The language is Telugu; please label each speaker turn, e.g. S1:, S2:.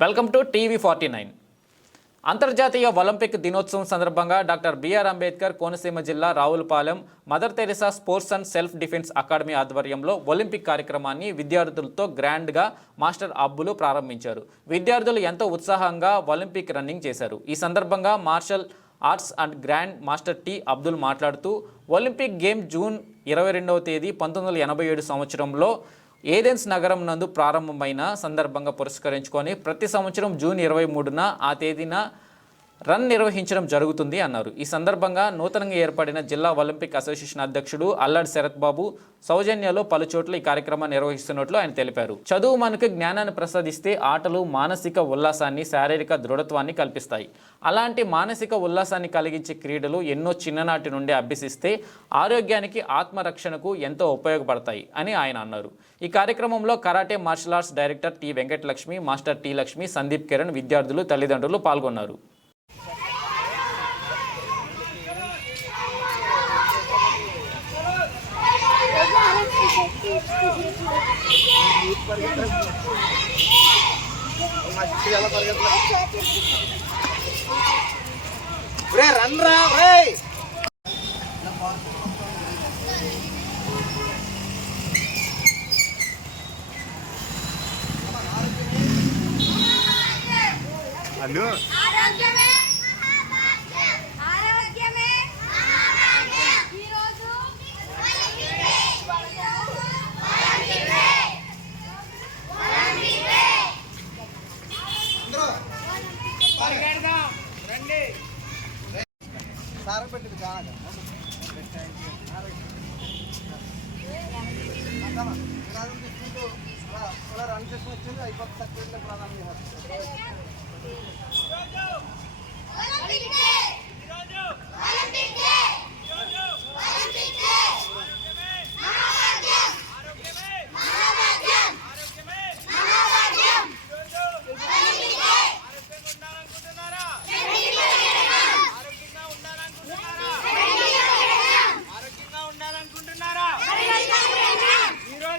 S1: Welcome to TV forty nine. అంతర్జాతీయ ఒలింపిక్ దినోత్సవం సందర్భంగా డాక్టర్ బిఆర్ అంబేద్కర్ కోనసీమ జిల్లా Ravulapalem Mother Teresa sports and self defence academy ఆధ్వర్యంలో ఒలింపిక్ కార్యక్రమాన్ని విద్యార్థులతో గ్రాండ్గా మాస్టర్ అబ్బులు ప్రారంభించారు. విద్యార్థులు ఎంతో ఉత్సాహంగా ఒలింపిక్ రన్నింగ్ చేశారు. ఈ సందర్భంగా martial arts and grand master T Abdul మాట్లాడుతూ ఒలింపిక్ గేమ్ జూన్ ఇరవై రెండవ తేదీ పంతొమ్మిది వందల ఎనభై ఏడు సంవత్సరంలో ఏథెన్స్ నగరం నందు ప్రారంభమైన సందర్భంగా పురస్కరించుకొని ప్రతి సంవత్సరం జూన్ ఇరవై మూడున ఆ తేదీన రన్ నిర్వహించడం జరుగుతుంది అన్నారు. ఈ సందర్భంగా నూతనంగా ఏర్పడిన జిల్లా ఒలింపిక్ అసోసియేషన్ అధ్యక్షుడు అల్లడి శరత్ బాబు సౌజన్యలో పలు చోట్ల ఈ కార్యక్రమాన్ని నిర్వహిస్తున్నట్లు ఆయన తెలిపారు. చదువు మనకు జ్ఞానాన్ని ప్రసాదిస్తే ఆటలు మానసిక ఉల్లాసాన్ని శారీరక దృఢత్వాన్ని కల్పిస్తాయి. అలాంటి మానసిక ఉల్లాసాన్ని కలిగించే క్రీడలు ఎన్నో చిన్ననాటి నుండి అభ్యసిస్తే ఆరోగ్యానికి ఆత్మరక్షణకు ఎంతో ఉపయోగపడతాయి అని ఆయన అన్నారు. ఈ కార్యక్రమంలో karate martial arts director T Venkatalakshmi master T Lakshmi Sandeep Kiran విద్యార్థులు తల్లిదండ్రులు పాల్గొన్నారు.
S2: రే రన్ రా రే. అల్లు.
S3: సారం పెట్టింది కాగా
S2: ప్రధానం తీసుకుంటూ అలా రన్ చేసి వచ్చింది అయిపోతుంది సర్టిఫికెట్లో